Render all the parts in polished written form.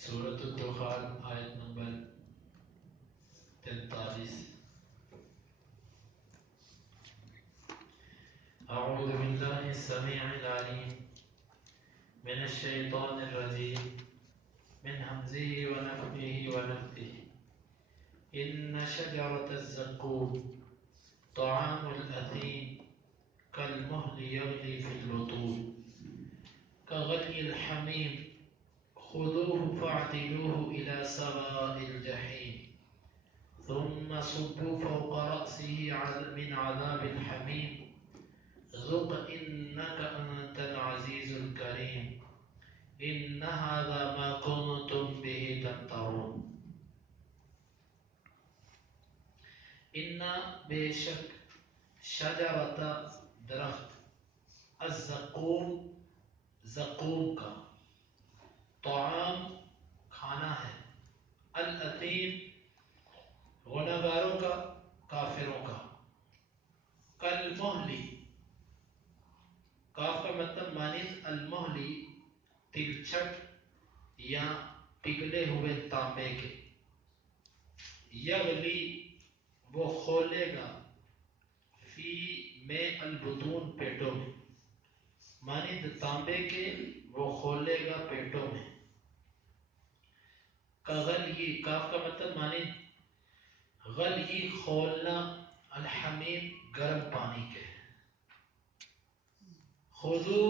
سورۃ الدخان آیت نمبر 43. اعوذ باللہ السمیع العلیم من الشیطان الرجیم من همزه ونفخه ونفثه ان شجرۃ الزقوم طعام الاثیم كالمهل يغلي في البطون كغلي الحميم خذوه فاعتلوه إلى سواء الجحيم ثم صبوا فوق رأسه من عذاب الحميم ذق إنك أنت العزيز الكريم إن هذا ما كنتم به تمترون. إن بشك شجرة درخت الزقوم زقوم کا طعام کھانا ہے الاثیم غناگاروں کا کافروں کا کالمہلی کاف کا مطلب مانند المہلی تلچھٹ یا پگھلے ہوئے تانبے کے یغلی وہ کھولے گا فی میں البطون پیٹوں میں مانند تانبے کے وہ کھولے گا پیٹوں میں کغلی کاف کا مطلب مانند غلی کھولنا الحمیم گرم پانی کے خذو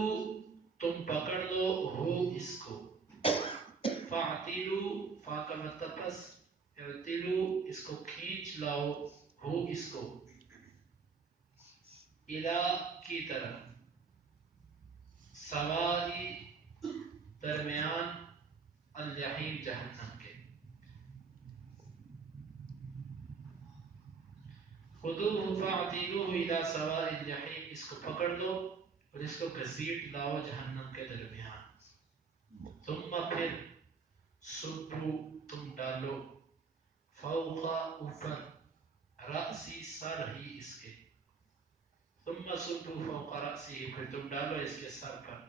تم پکڑ لو ہو اس کو فاعتلو فا کا مطلب پس اعتلو اس کو کھینچ لاؤ ہو اس کو الا کی طرف سوائی درمیان الجحیم جہنم کے خذوہ فاعتلوہ الی سواء الجحیم اس کو پکڑ لو اور اس کو گھسیٹ لاؤ جہنم کے درمیان ثم پھر صبو تم ڈالو فوق اوپر رأسی سر ہی اس کے ثم صبو فوق رأسی پھر تم ڈالو اس کے سر پر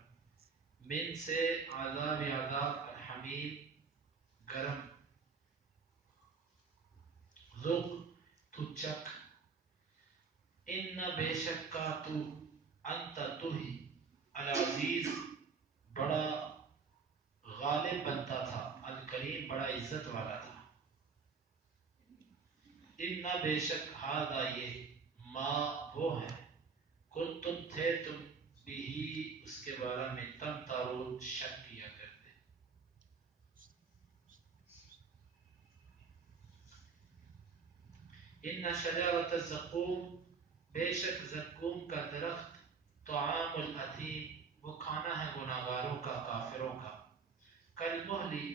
من سے عذاب عذاب الحمیم گرم ذوق تو چک ان بے شک کا تو انت تو ہی العزیز بڑا غالب بنتا تھا الکریم بڑا عزت والا تھا ان بے شک ہاذا یہ ما وہ ہے کن تم تھے تم بھی اس کے بارے میں تم تارون شک کیا کرتے ان شجرۃ الزقوم بے شک زقوم کا درخت طعام الاثیم وہ کھانا ہے گناہگاروں کا کافروں کا کالمہلی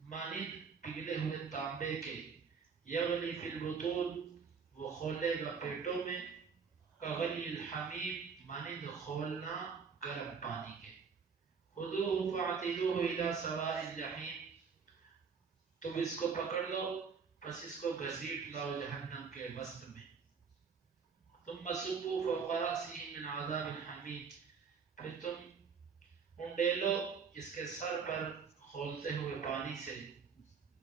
مانند پگھلے ہوئے تانبے کے یغلی فی البطون وہ کھولے گا پیٹوں میں کغلی الحمیم مانند کھولنا گرم پانی کے خذوہ فاعتلوہ الی سواء الجحیم تم اس کو پکڑ لو پس اس کو گھسیٹ لاؤ جہنم کے وسط میں ثم صبوا فوق رأسه من عذاب الحمیم پھر تم انڈیلو اس کے سر پر کھولتے ہوئے پانی سے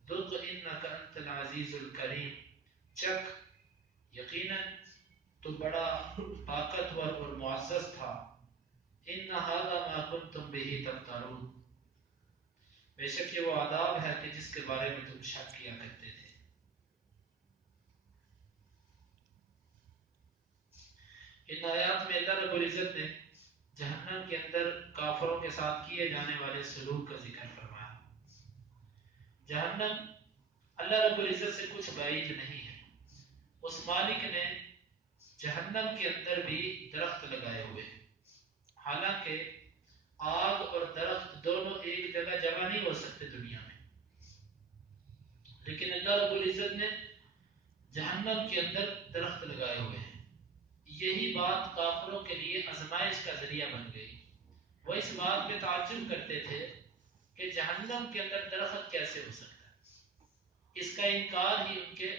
ذق انک انت العزیز الکریم چک یقیناً تو بڑا طاقتور اور معزز تھا ان هذا ما کنتم به تمترون بے شک یہ وہ عذاب ہے کہ جس کے بارے میں تم شک کیا کرتے تھے ان آیات میں اللہ رب العزت نے جہنم کے اندر کافروں کے ساتھ کیے جانے والے سلوک کا ذکر فرمایا جہنم اللہ رب العزت سے کچھ بعید نہیں ہے اس مالک نے جہنم کے اندر بھی درخت لگائے ہوئے ہیں حالانکہ آگ اور درخت دونوں ایک جگہ جمع نہیں ہو سکتے دنیا میں لیکن اللہ رب العزت نے جہنم کے اندر درخت لگائے ہوئے ہیں یہی بات کافروں کے لیے آزمائش کا ذریعہ بن گئی وہ اس بات پہ تعجب کرتے تھے کہ جہنم کے اندر درخت کیسے ہو سکتا ہے، اس کا انکار ہی ان کے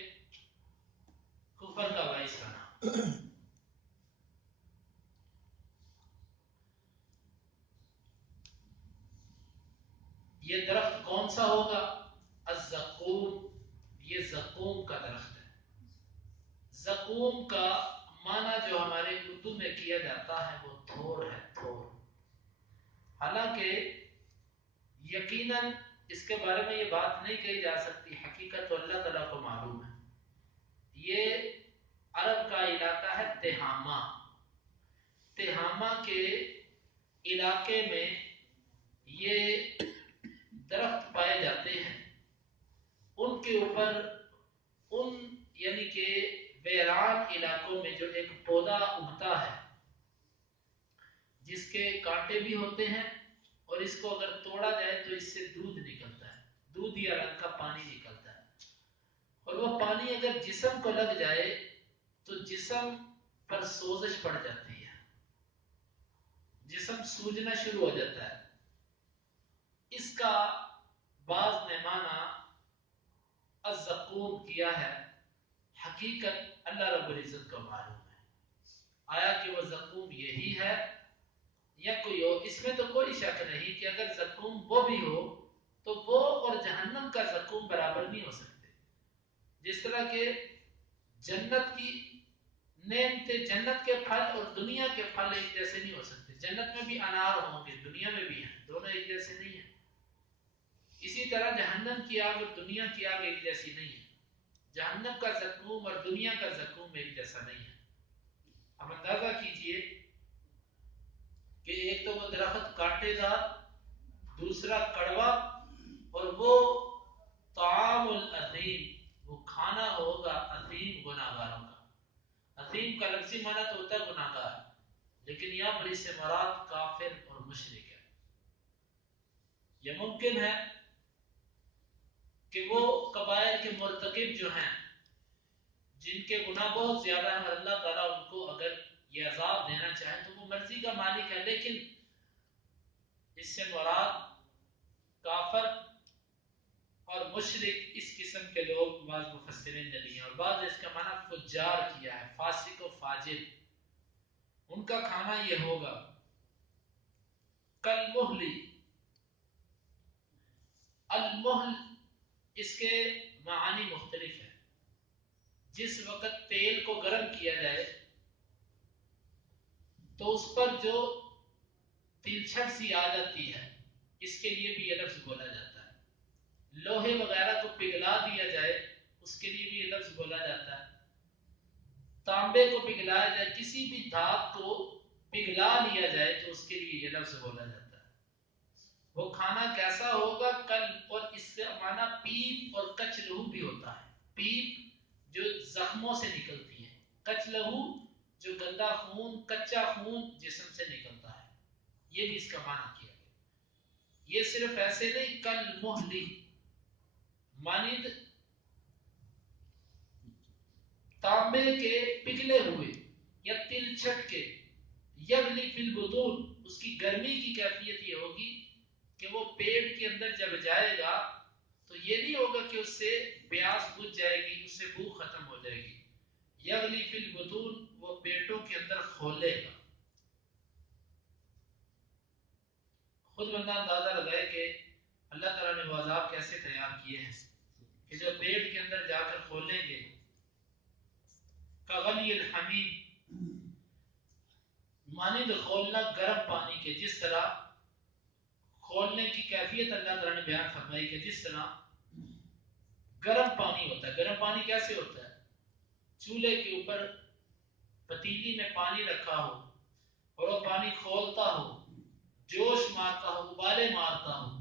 کفر کا باعث بنا۔ یہ درخت کون سا ہوگا؟ الزقوم، یہ زقوم کا درخت ہے۔ زقوم کا معنی جو ہمارے اردو میں کیا جاتا ہے وہ تھور ہے، تھور۔ حالانکہ یقیناً اس کے بارے میں یہ بات نہیں کہی جا سکتی، حقیقت تو اللہ تعالیٰ کو معلوم ہے۔ یہ عرب کا علاقہ ہے تہامہ، تہامہ کے علاقے میں یہ درخت پائے جاتے ہیں۔ ان کے اوپر یعنی کہ ویران علاقوں میں جو ایک پودا اگتا ہے جس کے کانٹے بھی ہوتے ہیں، اور اس کو اگر توڑا جائے تو اس سے دودھ نکلتا ہے، دودھ یا رنگ کا پانی نکلتا ہے، اور وہ پانی اگر جسم کو لگ جائے تو جسم پر سوزش پڑ جاتی ہے، جسم سوجنا شروع ہو جاتا ہے۔ اس کا بعض نے معنی الزقوم کیا ہے، حقیقت اللہ رب العزت کو معلوم ہے۔ آیا کہ وہ زقوم یہی ہے یا کوئی اور؟ اس میں تو کوئی شک نہیں کہ اگر زقوم وہ بھی ہو تو وہ اور جہنم کا زقوم برابر نہیں ہو سکتے۔ جس طرح کہ جنت کی نعمتیں، جنت کے پھل اور دنیا کے پھل ایک جیسے نہیں ہو سکتے۔ جنت میں بھی انار ہوں گے، دنیا میں بھی ہیں، دونوں ایک جیسے نہیں ہیں۔ اسی طرح جہنم کی آگ اور دنیا کی آگ ایک جیسی نہیں ہے۔ جہنم کا زقوم اور دنیا کا زقوم ایک جیسا نہیں ہے۔ اب اندازہ کیجئے کہ ایک تو وہ درخت کانٹے دار، دوسرا کڑوا، اور وہ طعام الاثیم، وہ کھانا ہوگا اثیم گناہگاروں کا۔ اثیم کا لفظی معنی تو ہوتا ہے گناہگار، لیکن یہاں پر اس سے مراد کافر اور مشرک ہے۔ یہ ممکن ہے کہ وہ کبائر کے مرتکب جو ہیں، جن کے گناہ بہت زیادہ ہیں، اور اللہ تعالیٰ ان کو اگر یہ عذاب دینا چاہے تو وہ مرضی کا مالک ہے، لیکن اس سے مراد کافر اور مشرک اس قسم کے لوگ بعض مفسرین نے لیا، اور بعض اس کا معنی فجار کیا ہے، فاسق و فاجر۔ ان کا کھانا یہ ہوگا کالمہلی۔ المہل اس کے معانی مختلف ہیں۔ جس وقت تیل کو گرم کیا جائے تو اس پر جو تلچھٹ سی آ جاتی ہے، اس کے لیے بھی یہ لفظ بولا جاتا ہے۔ لوہے وغیرہ کو پگھلا دیا جائے، اس کے لیے بھی یہ لفظ بولا جاتا ہے۔ تانبے کو پگھلایا جائے، کسی بھی دھات کو پگھلا لیا جائے تو اس کے لیے یہ لفظ بولا جاتا ہے۔ وہ کھانا کیسا ہوگا؟ کل، اور اس سے معنی پیپ اور کچ لہو بھی ہوتا ہے۔ پیپ جو زخموں سے نکلتی ہے، کچ لہو جو گندا خون، کچا خون جسم سے نکلتا ہے، یہ بھی اس کا معنی کیا گیا۔ یہ صرف ایسے نہیں، کل مہلی مانند تانبے کے پگھلے ہوئے یا تلچھٹ کے، یغلی فی البطون، اس کی گرمی کی کیفیت یہ ہوگی کہ وہ پیٹ کے اندر جب جائے گا تو یہ نہیں ہوگا کہ اس سے پیاس بجھ جائے گی، اس سے بھوک ختم ہو جائے گی۔ یغلی فی البطون، وہ پیٹوں کے اندر کھولے گا۔ خود بندہ اندازہ لگائے کہ اللہ تعالیٰ نے وہ عذاب کیسے تیار کیے ہیں کہ جو پیٹ کے اندر جا کر کھولیں گے، کغلی الحمیم، مانند کھولنا گرم پانی کے۔ جس طرح کھولنے کی کیفیت اللہ تعالیٰ نے بیان فرمائی کہ جس طرح گرم پانی ہوتا ہے۔ گرم پانی کیسے ہوتا ہے؟ چولہے کے اوپر پتیلی میں پانی رکھا ہو اور وہ پانی کھولتا ہو، جوش مارتا ہو، ابالے مارتا ہو،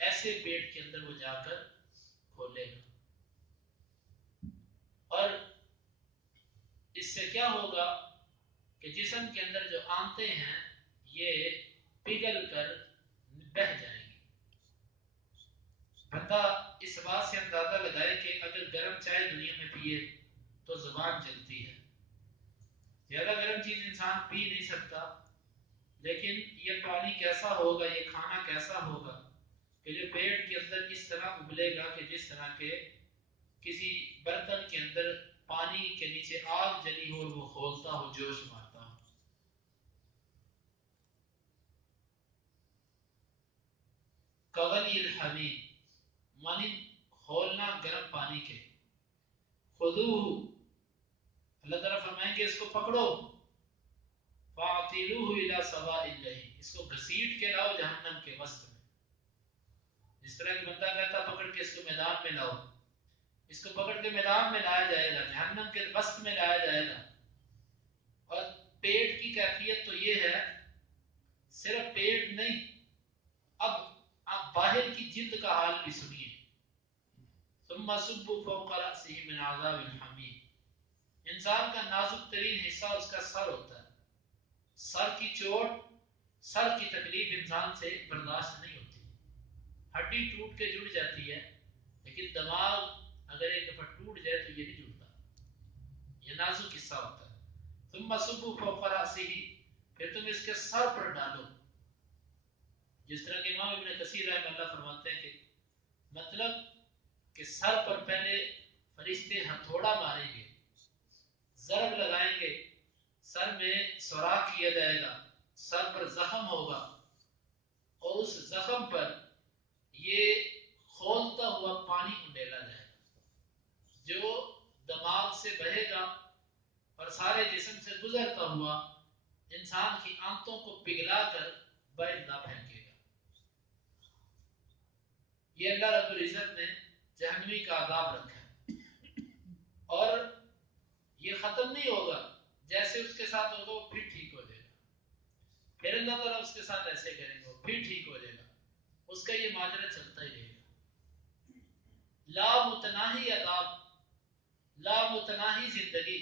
ایسے پیٹ کے اندر وہ جا کر کھولے گا۔ اور اس سے کیا ہوگا کہ جسم کے اندر جو آنتیں ہیں یہ پگھل کر بہہ جائیں گی۔ بندہ اس بات سے اندازہ لگائے کہ اگر گرم چائے دنیا میں پیے تو زبان جلتی ہے۔ زیادہ گرم چیز انسان پی نہیں سکتا، لیکن یہ پانی کیسا ہوگا، یہ کھانا کیسا ہوگا کہ جو پیٹ کے اندر اس طرح ابلے گا کہ جس طرح کے کسی برتن کے اندر پانی کے نیچے آگ جلی ہو اور وہ کھولتا ہو، جوش مارتا ہو۔ کغلی الحمیم، مانی کھولنا گرم پانی کے۔ خذوہ، اللہ تعالیٰ فرمائیں گے اس کو پکڑو، فاعتلوہ الی سواء الجحیم، اس کو گھسیٹ کے لاؤ جہنم کے وسط میں۔ جس طرح کہ بندہ کہتا پکڑ کے اس کو میدان میں لاؤ، اس کو پکڑ کے میدان میں لایا جائے گا، جہنم کے وسط میں لایا جائے گا۔ اور پیٹ کی کیفیت تو یہ ہے، صرف پیٹ نہیں، اب آپ باہر کی جلد کا حال بھی سنیے۔ ثم صبوا فوق رأسه من عذاب الحمیم، انسان کا نازک ترین حصہ اس کا سر ہوتا ہے، سر کی چوٹ، سر کی تکلیف انسان سے برداشت نہیں ہوتی، ہڈی ٹوٹ کے جڑ جاتی ہے، لیکن دماغ اگر ایک دفعہ ٹوٹ جائے تو یہ نہیں جڑتا، یہ نازک حصہ ہوتا ہے۔ ثم صبوا فوق رأسه، پھر تم اس کے سر پر ڈالو۔ جس طرح کہ امام ابن کثیر رحمہ اللہ فرماتے ہیں کہ مطلب کہ سر پر پہلے فرشتے ہتھوڑا ماریں گے، ضرب لگائیں گے، سر میں سوراخ کیا جائے گا، سر پر زخم ہوگا، اور اس زخم پر یہ کھولتا ہوا پانی انڈیلا جائے گا جو دماغ سے بہے گا اور سارے جسم سے گزرتا ہوا انسان کی آنتوں کو پگھلا کر باہر پھینکے گا۔ یہ اللہ رب العزت نے جہنمی کا عذاب رکھا ہے، اور یہ ختم نہیں ہوگا، جیسے اس کے ساتھ ہوگا وہ پھر ٹھیک ہو جائے گا، پھر اللہ تعالیٰ اس کے ساتھ ایسے کریں گے وہ پھر ٹھیک ہو جائے گا، اس کا یہ ماجرا چلتا ہی رہے گا۔ لا متناہی عذاب، لا متناہی زندگی،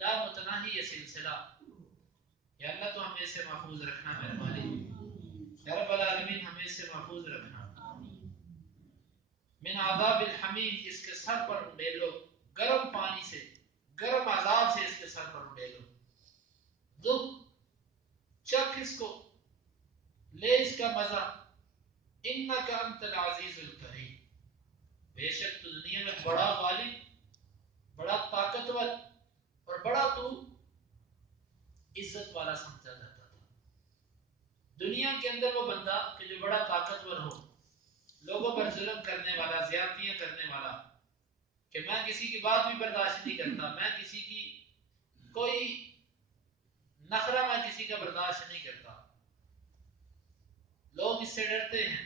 لا متناہی یہ سلسلہ۔ یا اللہ تو ہمیں اس سے محفوظ رکھنا مہربانی، یا رب العالمین ہمیں اس سے محفوظ رکھنا۔ من عذاب الحمیم، اس کے سر پر اڈیلو گرم پانی سے، گرم عذاب سے اس کے سر پر اڈیلو۔ ذوق، چکھ اس کو، لے اس کا مزہ، انک انت العزیز الکریم، بے شک تو دنیا میں بڑا غالب، بڑا طاقتور اور بڑا تو عزت والا سمجھا جاتا تھا۔ دنیا کے اندر وہ بندہ کہ جو بڑا طاقتور ہو، لوگوں پر ظلم کرنے والا، زیادتیاں کرنے والا، کہ میں کسی کی بات بھی برداشت نہیں کرتا، میں کسی کی کوئی نخرہ میں کسی کا برداشت نہیں کرتا، لوگ اس سے ڈرتے ہیں،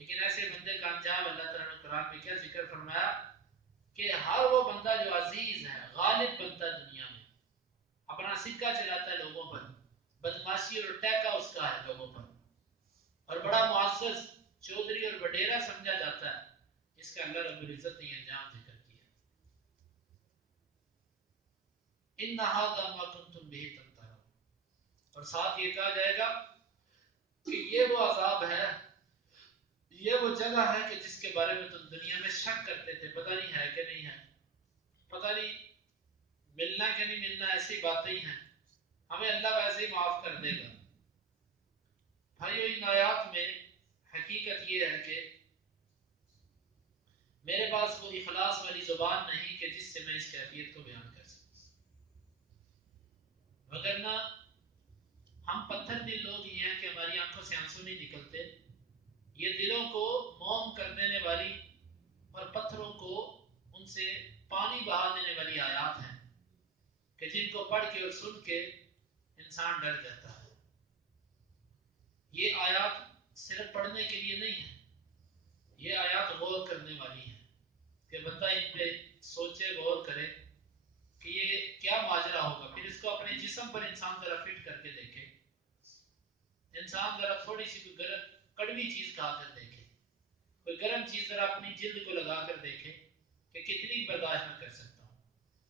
لیکن ایسے بندے کا انجام اللہ تعالیٰ نے قرآن میں کیا ذکر فرمایا کہ ہر وہ بندہ جو عزیز ہے، غالب بنتا ہے دنیا میں، اپنا سکہ چلاتا ہے لوگوں پر، بدماشی اور ٹیکا اس کا ہے لوگوں پر، اور بڑا معزز چودھری اور وڈیرا سمجھا جاتا ہے، اس کا اللہ رب العزت نے یہ انجام ذکر کیا۔ ان ھذا ما کنتم به تمترون، اور ساتھ یہ کہا جائے گا کہ یہ وہ عذاب ہے، یہ وہ جگہ ہے کہ جس کے بارے میں تم دنیا میں شک کرتے تھے، پتہ نہیں ہے کہ نہیں ہے، پتہ نہیں ملنا کہ نہیں ملنا، ایسی باتیں ہی ہیں، ہمیں اللہ ویسے ہی معاف کر دے گا۔ بھائیو، ان آیات میں حقیقت یہ ہے کہ میرے پاس وہ اخلاص والی زبان نہیں کہ جس سے میں اس کیفیت کو بیان کر سکوں، وگرنہ ہم پتھر دل لوگ ہی ہیں کہ ہماری آنکھوں سے آنسو نہیں نکلتے۔ یہ دلوں کو موم کر دینے والی اور پتھروں کو ان سے پانی بہا دینے والی آیات ہیں کہ جن کو پڑھ کے اور سن کے انسان ڈر جاتا ہے۔ یہ آیات صرف پڑھنے کے لیے نہیں ہیں، یہ آیات غور کرنے والی ہیں کہ بندہ ان پہ سوچے، غور کرے کہ یہ کیا ماجرا ہوگا، پھر اس کو اپنے جسم پر انسان ذرا فٹ کر کے دیکھے، انسان ذرا تھوڑی سی کوئی گرم کڑوی چیز کھا کر دیکھے، کوئی گرم چیز ذرا اپنی جلد کو لگا کر دیکھے کہ کتنی برداشت میں کر سکتا ہوں،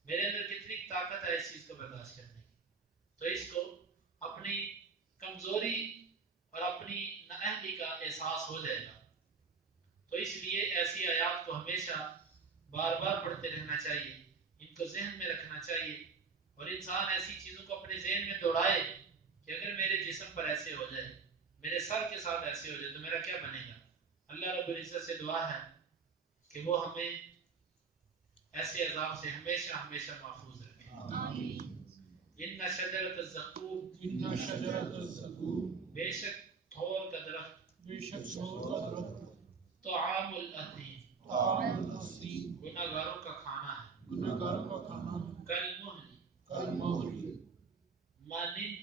میرے اندر کتنی طاقت ہے اس چیز کو برداشت کرنے کی۔ تو اس کو اپنی کمزوری اور اپنی نااہلی کا احساس ہو جائے گا۔ تو اس لیے ایسی آیات کو ہمیشہ بار بار پڑھتے رہنا چاہیے، ان کو ذہن میں رکھنا چاہیے، اور انسان ایسی چیزوں کو اپنے ذہن میں دوڑائے کہ اگر میرے جسم پر ایسے ہو جائے، میرے سر کے ساتھ ایسے ہو جائے تو میرا کیا بنے گا، اللہ رب العزت سے دعا ہے کہ وہ ہمیں ایسے عذاب سے ہمیشہ ہمیشہ محفوظ رکھے. آمین. ان شجرۃ الزقوم، ان شجرۃ الزقوم، بے شک تھور کا درخت، بے شک سور کا درخت، طعام الاثیم، طعام الاثیم، گناہگاروں کا کھانا ہے. گنہگاروں کا کھانا، کالمہل، کالمہل، مانند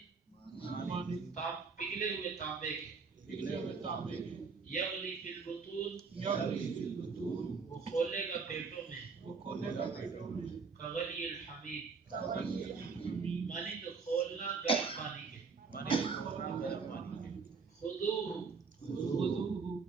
پگھلے ہوئے تانبے کے، پگھلے ہوئے تانبے کے، یغلی فی البطون، یغلی فی البطون، وہ کھولے گا پیٹوں میں، وہ کھولے گا پیٹوں میں، کغلی الحمیم، کغلی الحمیم، مانند کھولنا گرم پانی کے. خذوہ، خذوہ،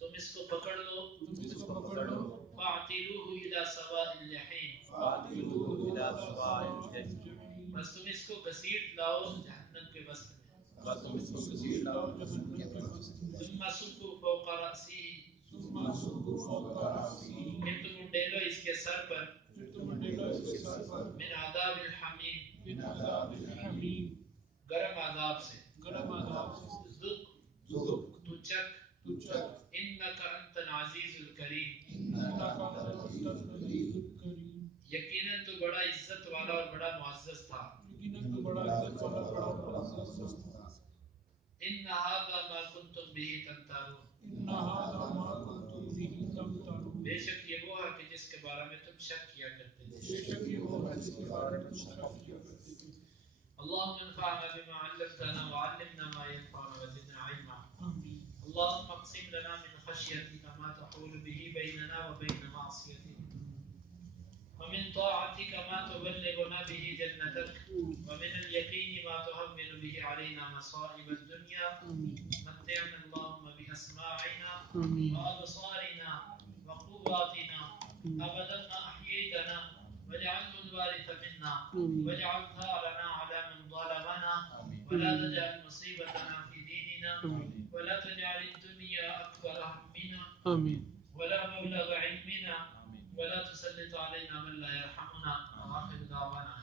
تم اس کو پکڑ لو، تم اس کو پکڑ لو، فاعتلوہ الی سواء الجحیم، فاعتلوہ الی سواء الجحیم، بس تم اس کو گھسیٹ لاؤ جہنم کے وسط میں. تم اس کو گھسیٹ لاؤ جہنم کے وسط میں، ثم صبوا فوق رأسہ، ثم صبوا فوق رأسہ، پھر تم ڈیلو اس کے سر پر، پھر تم ڈالو اس کے سر پر، من عذاب الحمیم، من عذاب الحمیم، گرم عذاب سے. گرم عذاب سے، ذق، ذق، تو چکھ، تو چکھ، انک انت العزیز الکریم، انک انت العزیز الکریم، یقیناً تو بڑا عزت والا اور بڑا معزز تھا. یقیناً تو بڑا عزت والا، بڑا معزز تھا. ان هذا ما کنتم به تمترون، ان هذا ما کنتم به تمترون، بے شک یہ وہ ہے کہ جس کے بارے میں تم شک کیا کرتے بے تھے. شک یہ وہ ہے جس کے بارے میں تم شک کیا کرتے تھے. اللهم انفعنا بما علمتنا وعلمنا ما ينفعنا وزدنا علما. آمین. اللهم اقسم لنا من خشيتك ما تحول به بيننا وبين معصيتك، ومن طاعتك ما تبلغنا به جنتك، ومن اليقين ما تهون به علينا مصائب الدنيا. آمین. متعنا اللهم بأسماعنا آمین. وأبصارنا وقواتنا أبدا ما أحييتنا، واجعله الوارث منا، آمین. واجعل ثارنا على من ظلمنا، ولا تجعل مصيبتنا في ديننا، آمین. ولا تجعل الدنيا أكبر همنا آمین. ولا مبلغ علمنا، ولا تسلط علينا من لا يرحمنا. وآخر دعوانا